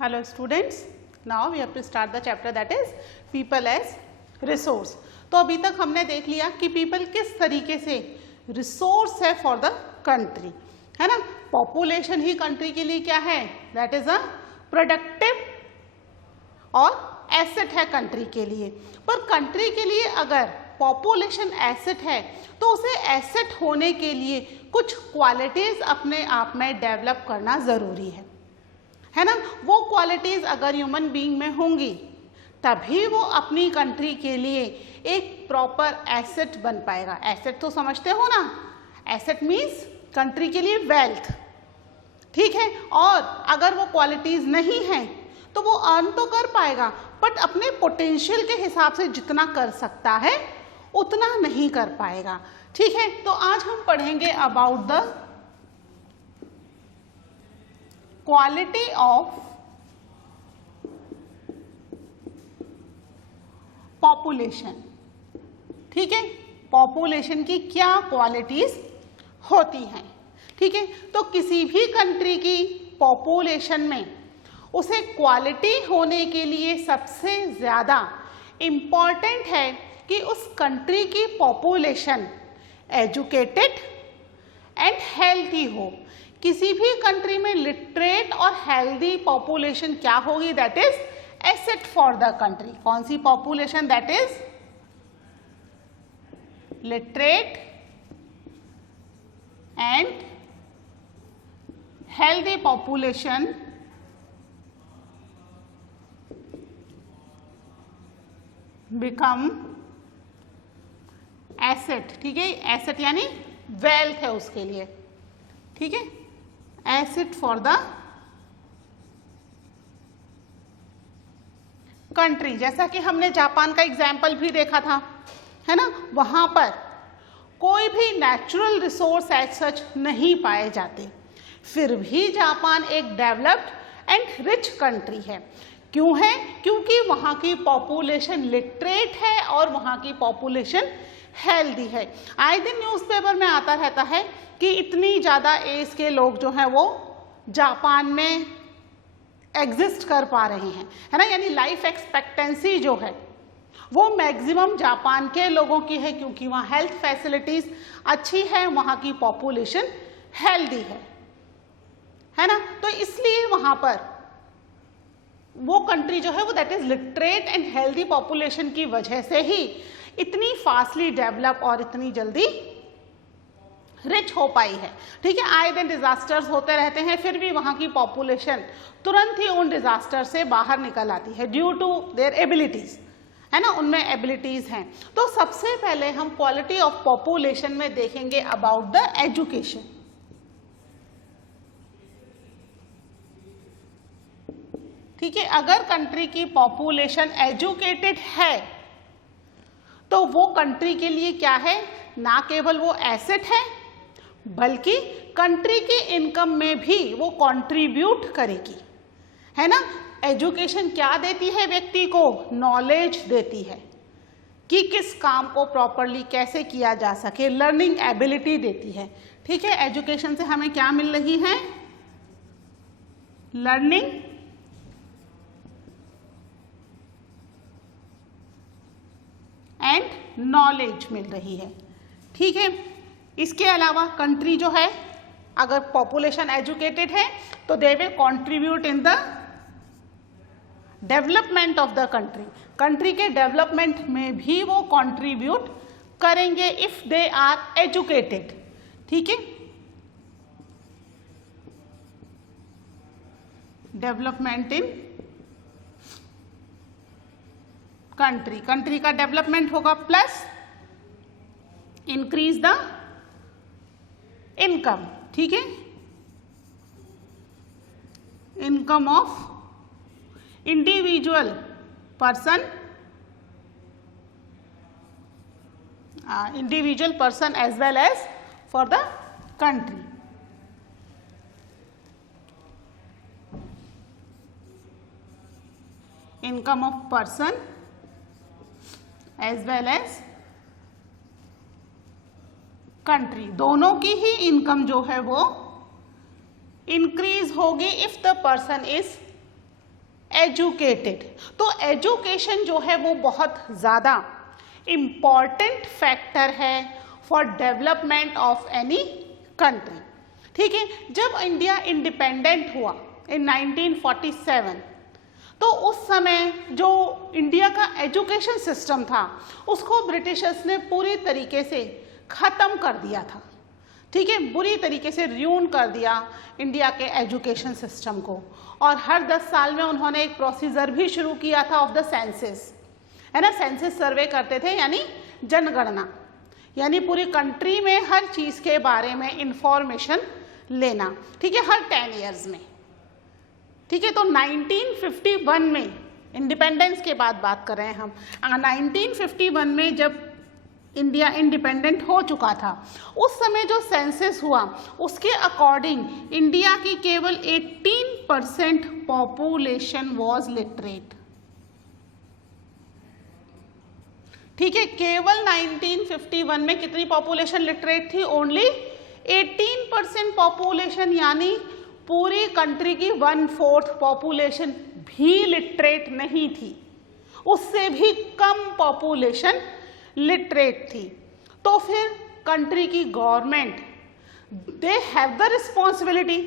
Hello students, now we have to start the chapter that is people as resource. तो अभी तक हमने देख लिया कि people किस तरीके से resource है for the country, है ना. Population ही country के लिए क्या है, that is a productive और asset है country के लिए. पर country के लिए अगर पॉपुलेशन एसेट है तो उसे एसेट होने के लिए कुछ क्वालिटीज अपने आप में डेवलप करना ज़रूरी है ना. वो क्वालिटीज अगर ह्यूमन बीइंग में होंगी तभी वो अपनी कंट्री के लिए एक प्रॉपर एसेट बन पाएगा. एसेट तो समझते हो ना, एसेट मीन्स कंट्री के लिए वेल्थ, ठीक है. और अगर वो क्वालिटीज नहीं हैं तो वो अर्न तो कर पाएगा बट अपने पोटेंशियल के हिसाब से जितना कर सकता है उतना नहीं कर पाएगा, ठीक है. तो आज हम पढ़ेंगे about the quality of population, ठीक है. पॉपुलेशन की क्या क्वालिटीज होती हैं, ठीक है. तो किसी भी कंट्री की पॉपुलेशन में उसे क्वालिटी होने के लिए सबसे ज़्यादा इम्पॉर्टेंट है कि उस कंट्री की पॉपुलेशन एजुकेटेड एंड हेल्थी हो. किसी भी कंट्री में लिटरेट और हेल्दी पॉपुलेशन क्या होगी, that is asset for the country. कौन सी population, that is literate and healthy population become asset, ठीक है. एसेट यानी वेल्थ है उसके लिए, ठीक है. Asset for the country. जैसा कि हमने जापान का एग्जाम्पल भी देखा था, है ना. वहां पर कोई भी नेचुरल रिसोर्स एज सच नहीं पाए जाते, फिर भी जापान एक डेवलप्ड एंड रिच कंट्री है. क्यों है? क्योंकि वहां की पॉपुलेशन लिटरेट है और वहां की पॉपुलेशन हेल्दी है. आए दिन न्यूज़पेपर में आता रहता है कि इतनी ज़्यादा एज के लोग जो हैं वो जापान में एग्जिस्ट कर पा रहे हैं, है ना. यानी लाइफ एक्सपेक्टेंसी जो है वो मैक्सिमम जापान के लोगों की है क्योंकि वहाँ हेल्थ फैसिलिटीज़ अच्छी है, वहाँ की पॉपुलेशन हेल्दी है ना. तो इसलिए वहाँ पर वो कंट्री जो है वो that is literate and healthy population की वजह से ही इतनी फास्टली डेवलप और इतनी जल्दी रिच हो पाई है, ठीक है. आए दिन डिजास्टर्स होते रहते हैं फिर भी वहाँ की पॉपुलेशन तुरंत ही उन डिजास्टर से बाहर निकल आती है ड्यू टू देयर एबिलिटीज, है ना. उनमें एबिलिटीज हैं. तो सबसे पहले हम क्वालिटी ऑफ पॉपुलेशन में देखेंगे अबाउट द एजुकेशन, ठीक है. अगर कंट्री की पॉपुलेशन एजुकेटेड है तो वो कंट्री के लिए क्या है, ना केवल वो एसेट है बल्कि कंट्री की इनकम में भी वो कंट्रीब्यूट करेगी, है ना. एजुकेशन क्या देती है व्यक्ति को, नॉलेज देती है कि किस काम को प्रॉपरली कैसे किया जा सके, लर्निंग एबिलिटी देती है, ठीक है. एजुकेशन से हमें क्या मिल रही है, लर्निंग एंड नॉलेज मिल रही है, ठीक है. इसके अलावा कंट्री जो है अगर पॉपुलेशन एजुकेटेड है तो they will contribute in the development of the country. Country के डेवलपमेंट में भी वो कंट्रीब्यूट करेंगे इफ दे आर एजुकेटेड, ठीक है. डेवलपमेंट इन कंट्री, कंट्री का डेवलपमेंट होगा प्लस इंक्रीज द इनकम, ठीक है. Income of individual person, as well as for the country. Income of person as well as country, दोनों की ही इनकम जो है वो इंक्रीज होगी if the person is educated. तो एजुकेशन जो है वो बहुत ज़्यादा इम्पॉर्टेंट फैक्टर है for development of any country. ठीक है, जब इंडिया इंडिपेंडेंट हुआ इन 1947, तो उस समय जो इंडिया का एजुकेशन सिस्टम था उसको ब्रिटिशर्स ने पूरी तरीके से ख़त्म कर दिया था। ठीक है, बुरी तरीके से र्यून कर दिया इंडिया के एजुकेशन सिस्टम को। और हर 10 साल में उन्होंने एक प्रोसीजर भी शुरू किया था ऑफ द सेंसस, है ना। सेंसस सर्वे करते थे, यानी जनगणना, यानी पूरी कंट्री में हर चीज़ के बारे में इंफॉर्मेशन लेना। ठीक है, हर 10 ईयर्स में। ठीक है, तो 1951 में इंडिपेंडेंस के बाद बात कर रहे हैं हम। 1951 में जब इंडिया इंडिपेंडेंट हो चुका था, उस समय जो सेंसस हुआ उसके अकॉर्डिंग इंडिया की केवल 18% पॉपुलेशन वॉज लिटरेट। ठीक है, केवल 1951 में कितनी पॉपुलेशन लिटरेट थी? ओनली 18% पॉपुलेशन, यानी पूरी कंट्री की 1/4 पॉपुलेशन भी लिटरेट नहीं थी, उससे भी कम पॉपुलेशन लिटरेट थी। तो फिर कंट्री की government, they have the responsibility,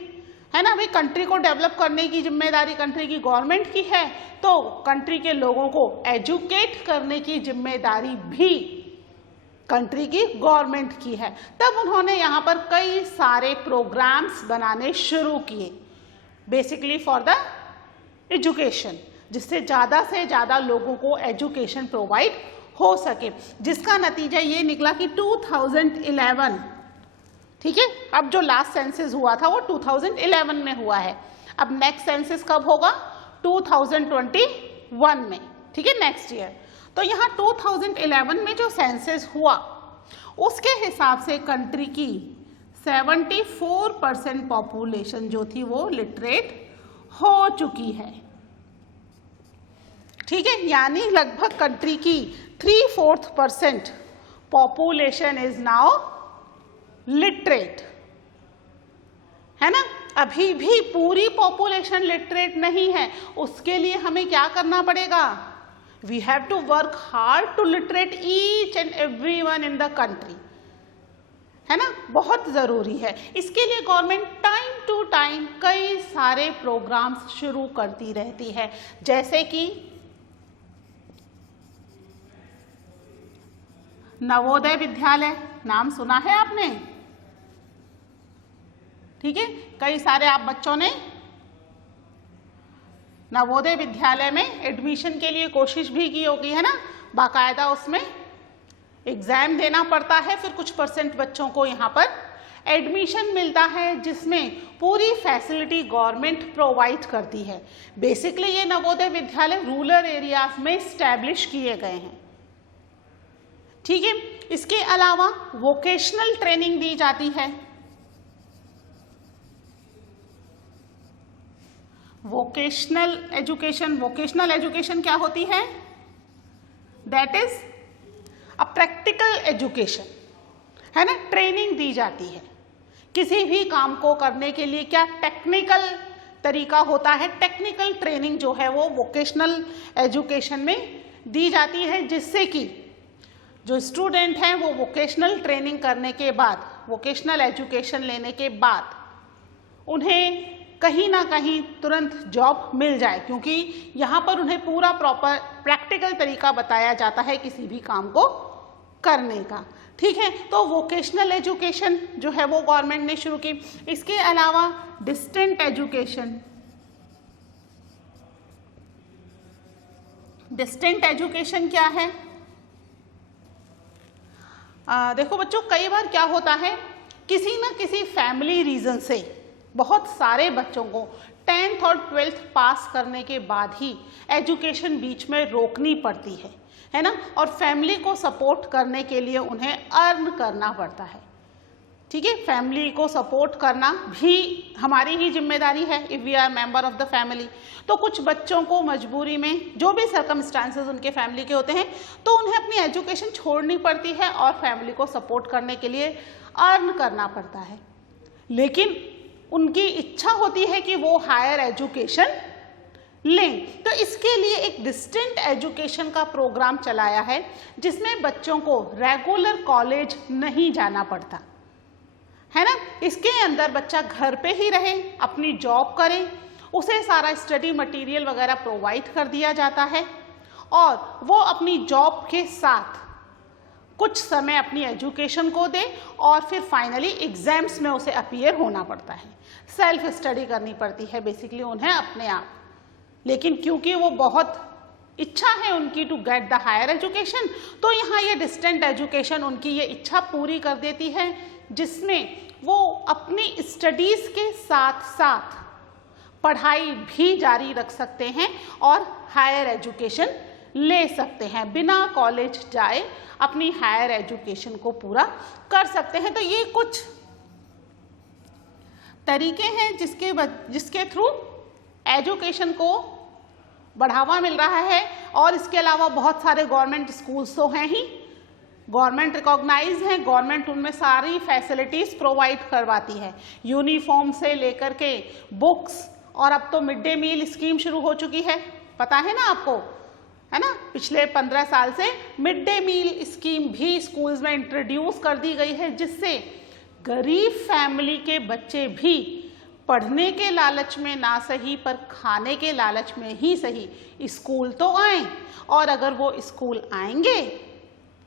है ना भाई, कंट्री को डेवलप करने की जिम्मेदारी कंट्री की गवर्नमेंट की है, तो कंट्री के लोगों को एजुकेट करने की जिम्मेदारी भी कंट्री की गवर्नमेंट की है। तब उन्होंने यहाँ पर कई सारे प्रोग्राम्स बनाने शुरू किए, बेसिकली फॉर द एजुकेशन, जिससे ज़्यादा से ज़्यादा लोगों को एजुकेशन प्रोवाइड हो सके, जिसका नतीजा ये निकला कि 2011, ठीक है, अब जो लास्ट सेंसस हुआ था वो 2011 में हुआ है। अब नेक्स्ट सेंसस कब होगा? 2021 में। ठीक है, नेक्स्ट ईयर। तो यहाँ 2011 में जो सेंसस हुआ उसके हिसाब से कंट्री की 74% पॉपुलेशन जो थी वो लिटरेट हो चुकी है। ठीक है, यानी लगभग कंट्री की 3/4% पॉपुलेशन इज नाउ लिटरेट, है ना। अभी भी पूरी पॉपुलेशन लिटरेट नहीं है, उसके लिए हमें क्या करना पड़ेगा? We have to work hard to literate each and everyone in the country, है ना, बहुत ज़रूरी है। इसके लिए गवर्नमेंट टाइम टू टाइम कई सारे प्रोग्राम्स शुरू करती रहती है, जैसे कि नवोदय विद्यालय, नाम सुना है आपने? ठीक है, कई सारे आप बच्चों ने नवोदय विद्यालय में एडमिशन के लिए कोशिश भी की होगी, है ना। बाकायदा उसमें एग्जाम देना पड़ता है, फिर कुछ % बच्चों को यहाँ पर एडमिशन मिलता है, जिसमें पूरी फैसिलिटी गवर्नमेंट प्रोवाइड करती है। बेसिकली ये नवोदय विद्यालय रूरल एरियाज में स्टैब्लिश किए गए हैं। ठीक है, इसके अलावा वोकेशनल ट्रेनिंग दी जाती है। वोकेशनल एजुकेशन क्या होती है? That is a practical education, है ना। ट्रेनिंग दी जाती है किसी भी काम को करने के लिए, क्या टेक्निकल तरीका होता है, टेक्निकल ट्रेनिंग जो है वो वोकेशनल एजुकेशन में दी जाती है, जिससे कि जो स्टूडेंट हैं वो वोकेशनल ट्रेनिंग करने के बाद, वोकेशनल एजुकेशन लेने के बाद उन्हें कहीं ना कहीं तुरंत जॉब मिल जाए, क्योंकि यहाँ पर उन्हें पूरा प्रॉपर प्रैक्टिकल तरीका बताया जाता है किसी भी काम को करने का। ठीक है, तो वोकेशनल एजुकेशन जो है वो गवर्नमेंट ने शुरू की। इसके अलावा डिस्टेंट एजुकेशन, डिस्टेंट एजुकेशन क्या है? देखो बच्चों, कई बार क्या होता है, किसी न किसी फैमिली रीज़न से बहुत सारे बच्चों को 10th और 12th पास करने के बाद ही एजुकेशन बीच में रोकनी पड़ती है ना, और फैमिली को सपोर्ट करने के लिए उन्हें अर्न करना पड़ता है। ठीक है, फैमिली को सपोर्ट करना भी हमारी ही जिम्मेदारी है, if we are member of the family. तो कुछ बच्चों को मजबूरी में, जो भी सर्कमस्टांसेस उनके फैमिली के होते हैं, तो उन्हें अपनी एजुकेशन छोड़नी पड़ती है और फैमिली को सपोर्ट करने के लिए अर्न करना पड़ता है। लेकिन उनकी इच्छा होती है कि वो हायर एजुकेशन लें। तो इसके लिए एक डिस्टेंट एजुकेशन का प्रोग्राम चलाया है जिसमें बच्चों को रेगुलर कॉलेज नहीं जाना पड़ता है ना। इसके अंदर बच्चा घर पे ही रहे, अपनी जॉब करे, उसे सारा स्टडी मटेरियल वगैरह प्रोवाइड कर दिया जाता है और वो अपनी जॉब के साथ कुछ समय अपनी एजुकेशन को दे और फिर फाइनली एग्जाम्स में उसे अपीयर होना पड़ता है, सेल्फ स्टडी करनी पड़ती है बेसिकली उन्हें अपने आप। लेकिन क्योंकि वो बहुत इच्छा है उनकी to get the higher education, तो यहाँ ये डिस्टेंट एजुकेशन उनकी ये इच्छा पूरी कर देती है, जिसमें वो अपनी स्टडीज़ के साथ साथ पढ़ाई भी जारी रख सकते हैं और हायर एजुकेशन ले सकते हैं, बिना कॉलेज जाए अपनी हायर एजुकेशन को पूरा कर सकते हैं। तो ये कुछ तरीके हैं जिसके थ्रू एजुकेशन को बढ़ावा मिल रहा है। और इसके अलावा बहुत सारे गवर्नमेंट स्कूल्स तो हैं ही, गवर्नमेंट रिकॉग्नाइज हैं, गवर्नमेंट उनमें सारी फैसिलिटीज़ प्रोवाइड करवाती है, यूनिफॉर्म से लेकर के बुक्स, और अब तो मिड डे मील स्कीम शुरू हो चुकी है, पता है ना आपको, है ना। पिछले 15 साल से मिड डे मील स्कीम भी स्कूल्स में इंट्रोड्यूस कर दी गई है, जिससे गरीब फैमिली के बच्चे भी पढ़ने के लालच में ना सही पर खाने के लालच में ही सही स्कूल तो आएं, और अगर वो स्कूल आएंगे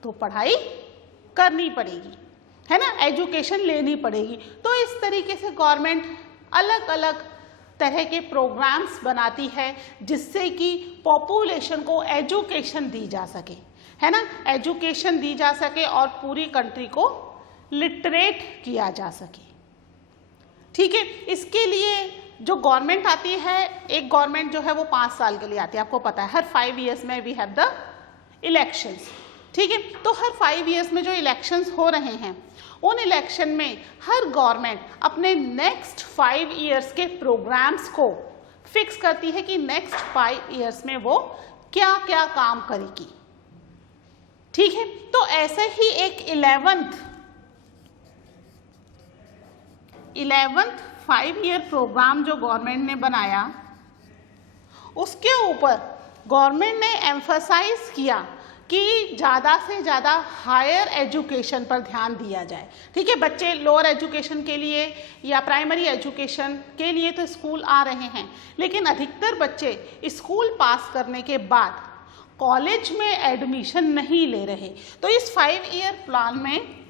तो पढ़ाई करनी पड़ेगी, है ना, एजुकेशन लेनी पड़ेगी। तो इस तरीके से गवर्नमेंट अलग अलग तरह के प्रोग्राम्स बनाती है जिससे कि पॉपुलेशन को एजुकेशन दी जा सके, है ना, एजुकेशन दी जा सके और पूरी कंट्री को लिटरेट किया जा सके। ठीक है, इसके लिए जो गवर्नमेंट आती है, एक गवर्नमेंट जो है वो 5 साल के लिए आती है, आपको पता है, हर 5 ईयर्स में वी हैव द इलेक्शंस। ठीक है, तो हर 5 ईयर्स में जो इलेक्शंस हो रहे हैं, उन इलेक्शन में हर गवर्नमेंट अपने नेक्स्ट 5 ईयर्स के प्रोग्राम्स को फिक्स करती है कि नेक्स्ट 5 ईयर्स में वो क्या क्या काम करेगी। ठीक है, तो ऐसे ही एक 11th 5 ईयर प्रोग्राम जो गवर्नमेंट ने बनाया, उसके ऊपर गवर्नमेंट ने एम्फसाइज किया कि ज़्यादा से ज़्यादा हायर एजुकेशन पर ध्यान दिया जाए। ठीक है, बच्चे लोअर एजुकेशन के लिए या प्राइमरी एजुकेशन के लिए तो स्कूल आ रहे हैं, लेकिन अधिकतर बच्चे स्कूल पास करने के बाद कॉलेज में एडमिशन नहीं ले रहे। तो इस 5 ईयर प्लान में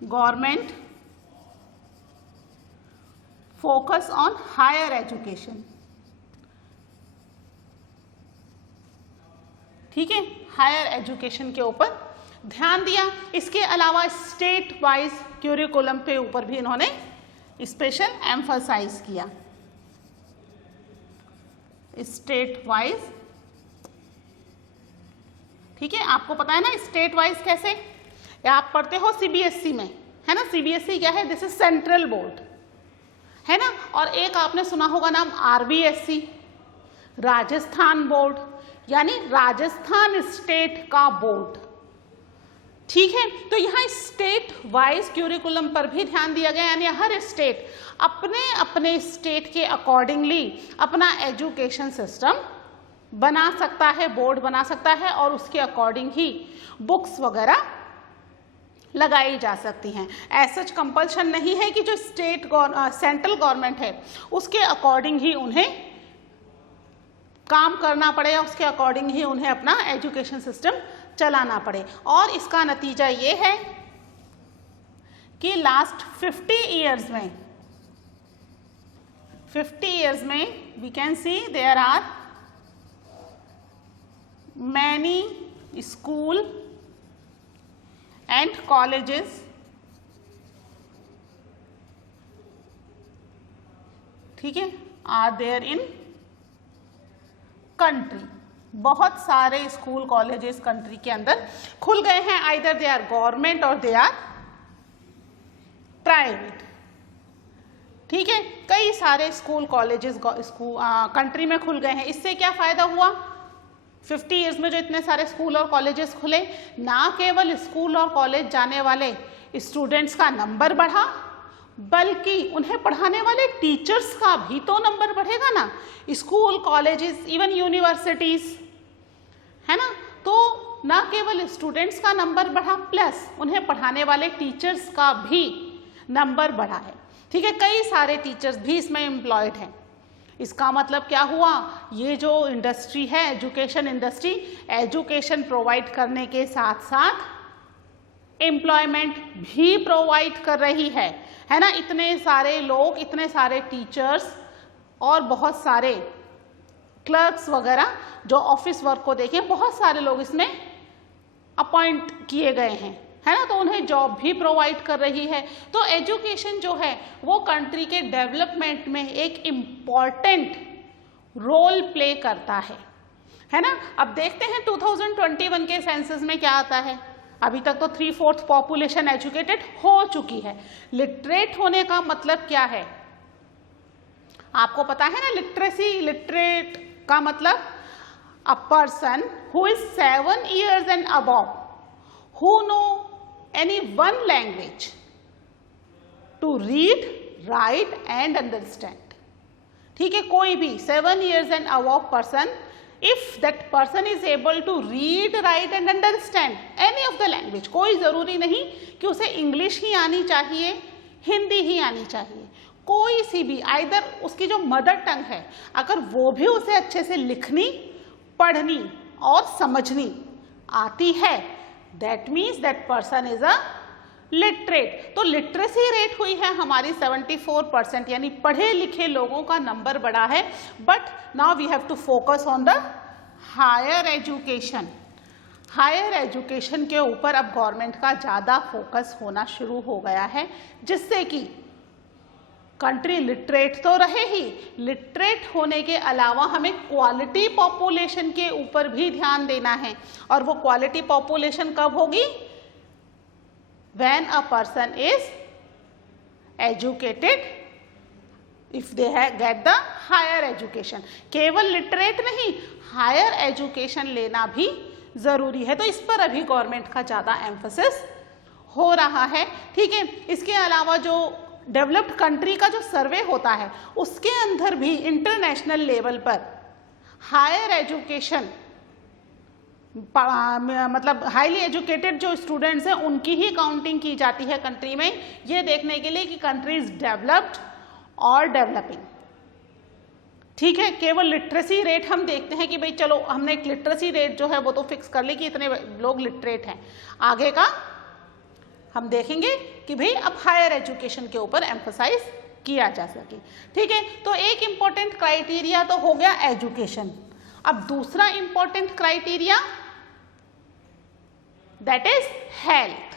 government focus on higher education. ठीक है, हायर एजुकेशन के ऊपर ध्यान दिया। इसके अलावा स्टेट वाइज क्यूरिकुलम पे ऊपर भी इन्होंने स्पेशल एम्फसाइज किया, स्टेट वाइज। ठीक है, आपको पता है ना स्टेट वाइज कैसे, आप पढ़ते हो सीबीएसई में, है ना। सीबीएसई क्या है, दिस इज सेंट्रल बोर्ड, है ना। और एक आपने सुना होगा नाम आरबीएसई, राजस्थान बोर्ड, यानी राजस्थान स्टेट का बोर्ड। ठीक है, तो यहाँ स्टेट वाइज क्यूरिकुलम पर भी ध्यान दिया गया, यानी हर स्टेट अपने अपने स्टेट के अकॉर्डिंगली अपना एजुकेशन सिस्टम बना सकता है, बोर्ड बना सकता है, और उसके अकॉर्डिंग ही बुक्स वगैरह लगाई जा सकती हैं। ऐसा कंपल्शन नहीं है कि जो सेंट्रल गवर्नमेंट है उसके अकॉर्डिंग ही उन्हें काम करना पड़े या उसके अकॉर्डिंग ही उन्हें अपना एजुकेशन सिस्टम चलाना पड़े। और इसका नतीजा ये है कि लास्ट 50 ईयर्स में we can see there are many school and colleges, ठीक है, आर देयर इन कंट्री। बहुत सारे स्कूल कॉलेजेस कंट्री के अंदर खुल गए हैं, आइदर दे आर गवर्नमेंट और दे आर प्राइवेट। ठीक है, कई सारे स्कूल कॉलेजेस कंट्री में खुल गए हैं। इससे क्या फायदा हुआ, 50 ईयर्स में जो इतने सारे स्कूल और कॉलेजेस खुले, ना केवल स्कूल और कॉलेज जाने वाले स्टूडेंट्स का नंबर बढ़ा, बल्कि उन्हें पढ़ाने वाले टीचर्स का भी तो नंबर बढ़ेगा ना। स्कूल, कॉलेजेस, इवन यूनिवर्सिटीज, है ना। तो ना केवल स्टूडेंट्स का नंबर बढ़ा, प्लस उन्हें पढ़ाने वाले टीचर्स का भी नंबर बढ़ा है। ठीक है, कई सारे टीचर्स भी इसमें एम्प्लॉयड हैं। इसका मतलब क्या हुआ, ये जो इंडस्ट्री है, एजुकेशन इंडस्ट्री, एजुकेशन प्रोवाइड करने के साथ साथ एम्प्लॉयमेंट भी प्रोवाइड कर रही है ना। इतने सारे लोग, इतने सारे टीचर्स और बहुत सारे क्लर्क्स वगैरह जो ऑफिस वर्क को देखें, बहुत सारे लोग इसमें अपॉइंट किए गए हैं, है ना। तो उन्हें जॉब भी प्रोवाइड कर रही है। तो एजुकेशन जो है वो कंट्री के डेवलपमेंट में एक इम्पॉर्टेंट रोल प्ले करता है ना। अब देखते हैं 2021 के सेंसस में क्या आता है। अभी तक तो 3/4 पॉपुलेशन एजुकेटेड हो चुकी है। लिटरेट होने का मतलब क्या है, आपको पता है ना। लिटरेसी, लिटरेट का मतलब a person who is 7 years and above, who know any one language to read, write and understand। ठीक है, कोई भी 7 years and above person, if that person is able to read, write and understand any of the language, कोई ज़रूरी नहीं कि उसे English ही आनी चाहिए, हिंदी ही आनी चाहिए, कोई सी भी, आइदर उसकी जो मदर टंग है अगर वो भी उसे अच्छे से लिखनी, पढ़नी और समझनी आती है, that means that person is a literate. तो लिटरेसी रेट हुई है हमारी 74%, यानी पढ़े लिखे लोगों का नंबर बढ़ा है। But now we have to focus on the higher education. Higher education के ऊपर अब गवर्नमेंट का ज़्यादा फोकस होना शुरू हो गया है, जिससे कि कंट्री लिटरेट तो रहे ही, लिटरेट होने के अलावा हमें क्वालिटी पॉपुलेशन के ऊपर भी ध्यान देना है। और वो क्वालिटी पॉपुलेशन कब होगी, when a person is educated, if they get the higher education. केवल लिटरेट नहीं, हायर एजुकेशन लेना भी जरूरी है। तो इस पर अभी गवर्नमेंट का ज़्यादा एम्फोसिस हो रहा है। ठीक है, इसके अलावा जो डेवलप्ड कंट्री का जो सर्वे होता है उसके अंदर भी इंटरनेशनल लेवल पर हायर एजुकेशन, मतलब हाईली एजुकेटेड जो स्टूडेंट्स हैं उनकी ही काउंटिंग की जाती है कंट्री में, ये देखने के लिए कि कंट्री इज डेवलप्ड और डेवलपिंग। ठीक है, केवल लिटरेसी रेट हम देखते हैं कि भाई चलो हमने एक लिटरेसी रेट जो है वो तो फिक्स कर ली कि इतने लोग लिटरेट हैं, आगे का हम देखेंगे कि भाई अब हायर एजुकेशन के ऊपर एम्फसाइज किया जा सके। ठीक है, तो एक इंपॉर्टेंट क्राइटेरिया तो हो गया एजुकेशन। अब दूसरा important criteria that is health.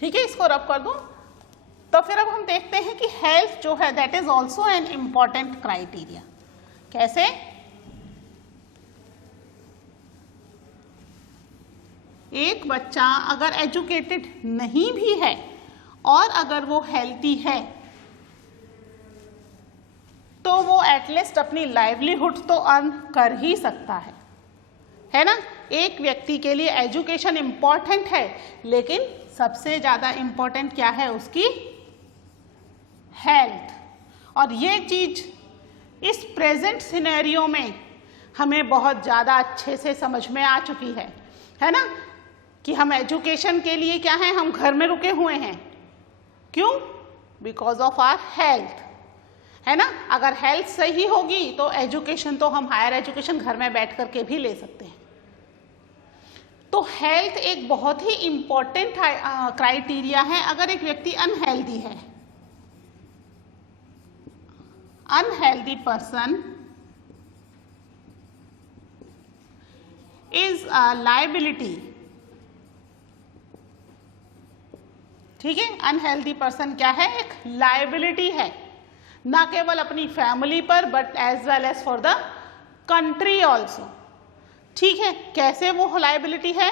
ठीक है, इसको रब कर दूं। तो फिर अब हम देखते हैं कि हेल्थ जो है that is also an important criteria. कैसे, एक बच्चा अगर एजुकेटेड नहीं भी है और अगर वो हेल्थी है तो वो एटलीस्ट अपनी लाइवलीहुड तो अर्न कर ही सकता है ना। एक व्यक्ति के लिए एजुकेशन इम्पॉर्टेंट है, लेकिन सबसे ज़्यादा इम्पॉर्टेंट क्या है, उसकी हेल्थ। और ये चीज़ इस प्रेजेंट सिनेरियो में हमें बहुत ज़्यादा अच्छे से समझ में आ चुकी है ना, कि हम एजुकेशन के लिए क्या है, हम घर में रुके हुए हैं। क्यों? बिकॉज ऑफ आवर हेल्थ, है ना। अगर हेल्थ सही होगी तो एजुकेशन तो हम हायर एजुकेशन घर में बैठ करके भी ले सकते हैं। तो हेल्थ एक बहुत ही इंपॉर्टेंट क्राइटेरिया है। अगर एक व्यक्ति अनहेल्दी है, unhealthy person is a liability. ठीक है, अनहेल्दी पर्सन क्या है, एक लायबिलिटी है, ना केवल अपनी फैमिली पर but as well as for the country also. ठीक है, कैसे वो लायबिलिटी है,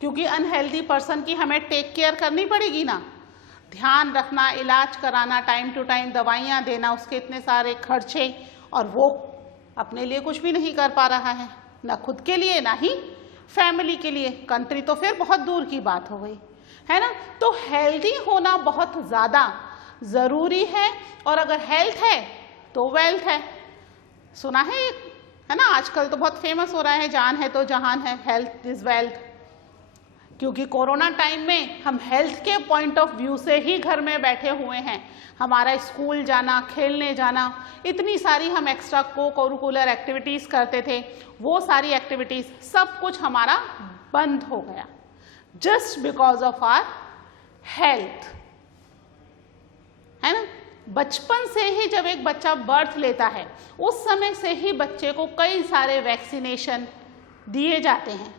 क्योंकि अनहेल्दी पर्सन की हमें टेक केयर करनी पड़ेगी ना, ध्यान रखना, इलाज कराना, टाइम टू टाइम दवाइयाँ देना, उसके इतने सारे खर्चे, और वो अपने लिए कुछ भी नहीं कर पा रहा है, ना खुद के लिए ना ही फैमिली के लिए। कंट्री तो फिर बहुत दूर की बात हो गई। है ना। तो हेल्दी होना बहुत ज़्यादा ज़रूरी है, और अगर हेल्थ है तो वेल्थ है। सुना है ना, आजकल तो बहुत फेमस हो रहा है, जान है तो जहान है, हेल्थ इज़ वेल्थ। क्योंकि कोरोना टाइम में हम हेल्थ के पॉइंट ऑफ व्यू से ही घर में बैठे हुए हैं। हमारा स्कूल जाना, खेलने जाना, इतनी सारी हम एक्स्ट्रा को करिकुलर एक्टिविटीज़ करते थे, वो सारी एक्टिविटीज़ सब कुछ हमारा बंद हो गया just because of our health, है ना। बचपन से ही जब एक बच्चा बर्थ लेता है उस समय से ही बच्चे को कई सारे वैक्सीनेशन दिए जाते हैं।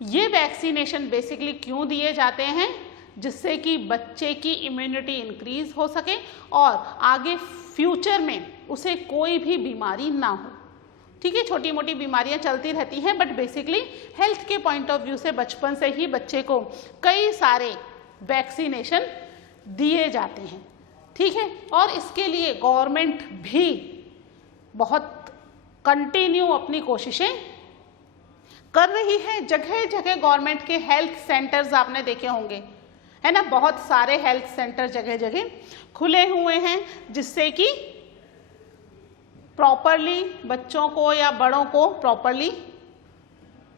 ये वैक्सीनेशन बेसिकली क्यों दिए जाते हैं? जिससे कि बच्चे की इम्यूनिटी इंक्रीज हो सके और आगे फ्यूचर में उसे कोई भी बीमारी ना हो। ठीक है, छोटी मोटी बीमारियां चलती रहती हैं, बट बेसिकली हेल्थ के पॉइंट ऑफ व्यू से बचपन से ही बच्चे को कई सारे वैक्सीनेशन दिए जाते हैं। ठीक है, और इसके लिए गवर्नमेंट भी बहुत कंटिन्यू अपनी कोशिशें कर रही है। जगह जगह गवर्नमेंट के हेल्थ सेंटर्स आपने देखे होंगे, है ना, बहुत सारे हेल्थ सेंटर जगह जगह खुले हुए हैं, जिससे कि प्रॉपरली बच्चों को या बड़ों को प्रॉपरली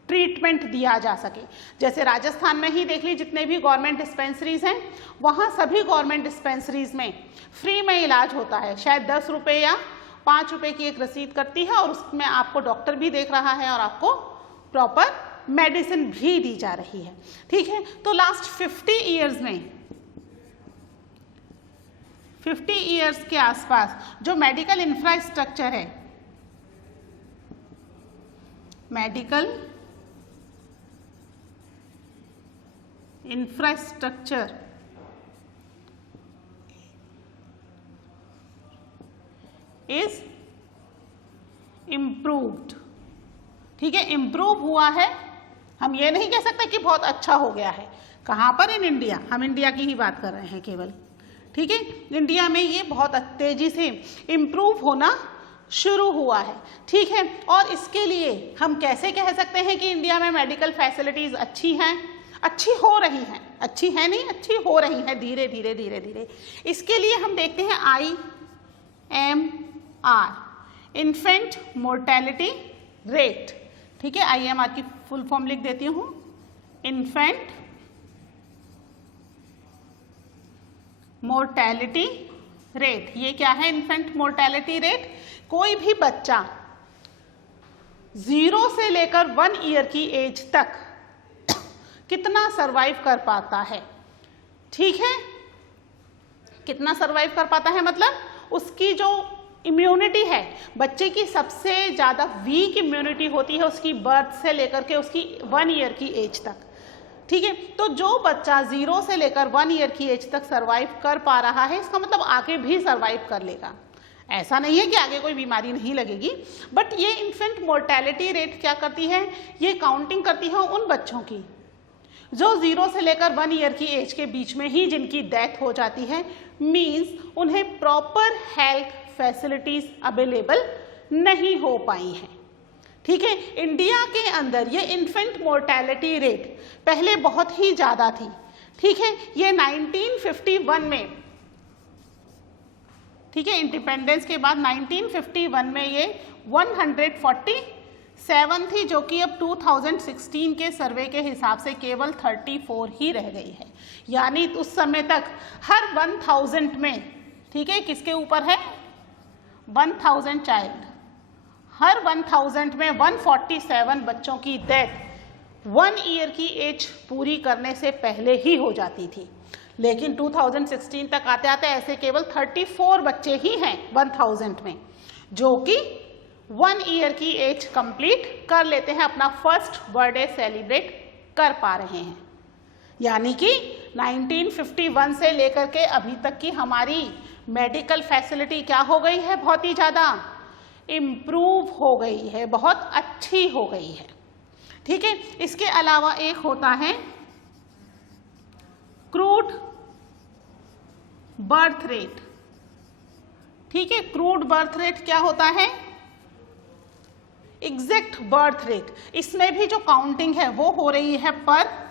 ट्रीटमेंट दिया जा सके। जैसे राजस्थान में ही देख ली, जितने भी गवर्नमेंट डिस्पेंसरीज हैं, वहाँ सभी गवर्नमेंट डिस्पेंसरीज में फ्री में इलाज होता है। शायद 10 रुपये या 5 रुपये की एक रसीद करती है, और उसमें आपको डॉक्टर भी देख रहा है और आपको प्रॉपर मेडिसिन भी दी जा रही है। ठीक है, तो लास्ट 50 ईयर्स में 50 ईयर्स के आसपास जो मेडिकल इंफ्रास्ट्रक्चर है, मेडिकल इंफ्रास्ट्रक्चर इज इम्प्रूव्ड। ठीक है, इम्प्रूव हुआ है, हम ये नहीं कह सकते कि बहुत अच्छा हो गया है। कहाँ पर? इन इंडिया, हम इंडिया की ही बात कर रहे हैं केवल। ठीक है, इंडिया में ये बहुत तेजी से इम्प्रूव होना शुरू हुआ है। ठीक है, और इसके लिए हम कैसे कह सकते हैं कि इंडिया में मेडिकल फैसिलिटीज़ अच्छी हैं? अच्छी हो रही हैं, अच्छी है नहीं, अच्छी हो रही हैं धीरे धीरे धीरे धीरे। इसके लिए हम देखते हैं IMR, इन्फेंट मोर्टेलिटी रेट। ठीक है, IMR की फुल फॉर्म लिख देती हूँ, इन्फेंट मोर्टेलिटी रेट। ये क्या है इन्फेंट मोर्टेलिटी रेट? कोई भी बच्चा 0 से लेकर 1 ईयर की एज तक कितना सरवाइव कर पाता है। ठीक है, कितना सरवाइव कर पाता है मतलब उसकी जो इम्यूनिटी है, बच्चे की सबसे ज़्यादा वीक इम्यूनिटी होती है उसकी बर्थ से लेकर के उसकी 1 ईयर की एज तक। ठीक है, तो जो बच्चा 0 से लेकर 1 ईयर की एज तक सरवाइव कर पा रहा है, इसका मतलब आगे भी सरवाइव कर लेगा। ऐसा नहीं है कि आगे कोई बीमारी नहीं लगेगी, बट ये इन्फेंट मोर्टेलिटी रेट क्या करती है? ये काउंटिंग करती है उन बच्चों की जो 0 से लेकर 1 ईयर की एज के बीच में ही जिनकी डेथ हो जाती है। मीन्स उन्हें प्रॉपर हेल्थ फैसिलिटीज अवेलेबल नहीं हो पाई हैं। ठीक है, इंडिया के अंदर ये इन्फेंट मोर्टेलिटी रेट पहले बहुत ही ज़्यादा थी। ठीक है, ये 1951 में, ठीक है, इंडिपेंडेंस के बाद 1951 में ये 147 थी, जो कि अब 2016 के सर्वे के हिसाब से केवल 34 ही रह गई है। यानी उस समय तक हर 1000 में, ठीक है, किसके ऊपर है? 1000 चाइल्ड, हर 1000 में 147 बच्चों की डेथ 1 ईयर की एज पूरी करने से पहले ही हो जाती थी। लेकिन 2016 तक आते आते ऐसे केवल 34 बच्चे ही हैं 1000 में, जो कि 1 ईयर की एज कंप्लीट कर लेते हैं, अपना फर्स्ट बर्थडे सेलिब्रेट कर पा रहे हैं। यानी कि 1951 से लेकर के अभी तक की हमारी मेडिकल फैसिलिटी क्या हो गई है? बहुत ही ज़्यादा इम्प्रूव हो गई है, बहुत अच्छी हो गई है। ठीक है, इसके अलावा एक होता है क्रूड बर्थ रेट। ठीक है, क्रूड बर्थ रेट क्या होता है? Exact birth rate. इसमें भी जो काउंटिंग है वो हो रही है पर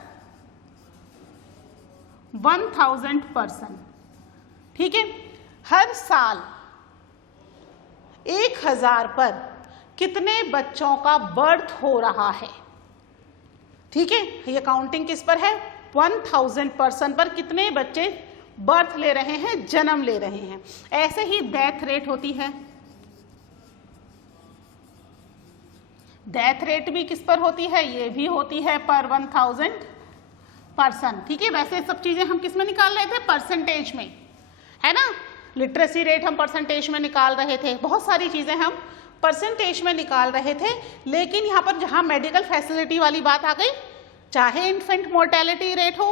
1000 ठीक है। हर साल 1000 पर कितने बच्चों का बर्थ हो रहा है, ठीक है। ये काउंटिंग किस पर है, 1000 पर कितने बच्चे बर्थ ले रहे हैं, जन्म ले रहे हैं। ऐसे ही डेथ रेट होती है, डेथ रेट भी किस पर होती है, ये भी होती है पर 1000 ठीक है। वैसे सब चीजें हम किस में निकाल रहे थे, परसेंटेज में, है ना। लिटरेसी रेट हम परसेंटेज में निकाल रहे थे, बहुत सारी चीजें हम परसेंटेज में निकाल रहे थे। लेकिन यहाँ पर जहाँ मेडिकल फैसिलिटी वाली बात आ गई, चाहे इन्फेंट मोर्टेलिटी रेट हो,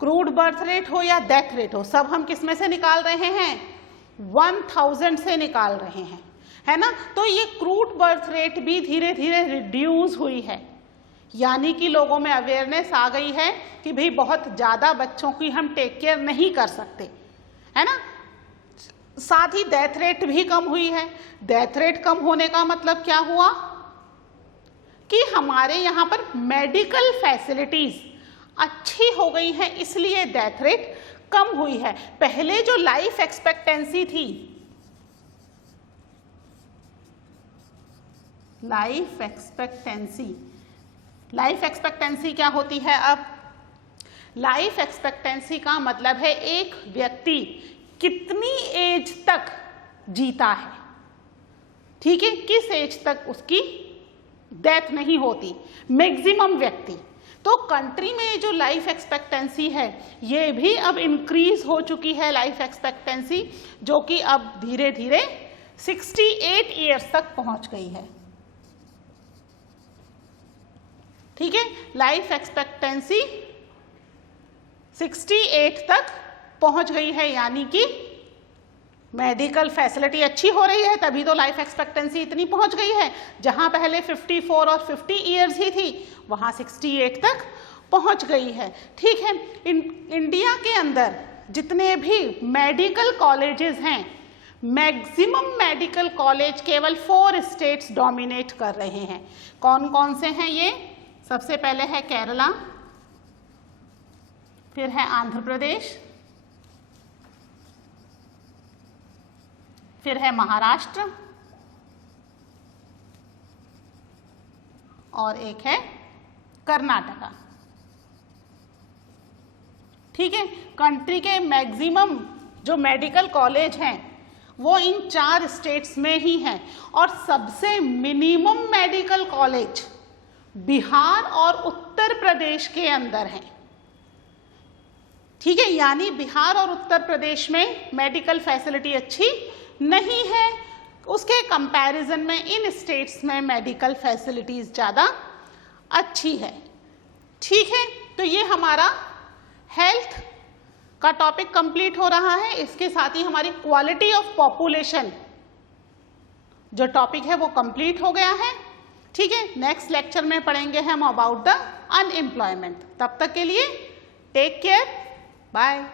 क्रूड बर्थ रेट हो या डेथ रेट हो, सब हम किस में से निकाल रहे हैं, 1000 से निकाल रहे हैं, है ना। तो ये क्रूड बर्थ रेट भी धीरे धीरे रिड्यूस हुई है, यानी कि लोगों में अवेयरनेस आ गई है कि भाई बहुत ज़्यादा बच्चों की हम टेक केयर नहीं कर सकते, है ना। साथ ही डेथ रेट भी कम हुई है। डेथ रेट कम होने का मतलब क्या हुआ कि हमारे यहाँ पर मेडिकल फैसिलिटीज अच्छी हो गई हैं, इसलिए डेथ रेट कम हुई है। पहले जो लाइफ एक्सपेक्टेंसी थी, लाइफ एक्सपेक्टेंसी क्या होती है, अब लाइफ एक्सपेक्टेंसी का मतलब है एक व्यक्ति कितनी एज तक जीता है, ठीक है, किस एज तक उसकी डेथ नहीं होती, मैक्सिमम व्यक्ति। तो कंट्री में जो लाइफ एक्सपेक्टेंसी है ये भी अब इंक्रीज हो चुकी है, लाइफ एक्सपेक्टेंसी, जो कि अब धीरे धीरे 68 ईयर्स तक पहुंच गई है, ठीक है। लाइफ एक्सपेक्टेंसी 68 तक पहुंच गई है, यानी कि मेडिकल फैसिलिटी अच्छी हो रही है, तभी तो लाइफ एक्सपेक्टेंसी इतनी पहुंच गई है। जहां पहले 54 और 50 ईयर्स ही थी, वहां 68 तक पहुंच गई है, ठीक है। इंडिया के अंदर जितने भी मेडिकल कॉलेजेस हैं, मैक्सिमम मेडिकल कॉलेज केवल 4 स्टेट्स डोमिनेट कर रहे हैं। कौन कौन से हैं ये, सबसे पहले है केरला, फिर है आंध्र प्रदेश, फिर है महाराष्ट्र और एक है कर्नाटका, ठीक है। कंट्री के मैक्सिमम जो मेडिकल कॉलेज हैं वो इन 4 स्टेट्स में ही हैं, और सबसे मिनिमम मेडिकल कॉलेज बिहार और उत्तर प्रदेश के अंदर हैं, ठीक है। यानी बिहार और उत्तर प्रदेश में मेडिकल फैसिलिटी अच्छी नहीं है, उसके कंपैरिजन में इन स्टेट्स में मेडिकल फैसिलिटीज ज़्यादा अच्छी है, ठीक है। तो ये हमारा हेल्थ का टॉपिक कंप्लीट हो रहा है। इसके साथ ही हमारी क्वालिटी ऑफ पॉपुलेशन जो टॉपिक है वो कंप्लीट हो गया है, ठीक है। नेक्स्ट लेक्चर में पढ़ेंगे हम अबाउट द अनएम्प्लॉयमेंट। तब तक के लिए टेक केयर, बाय।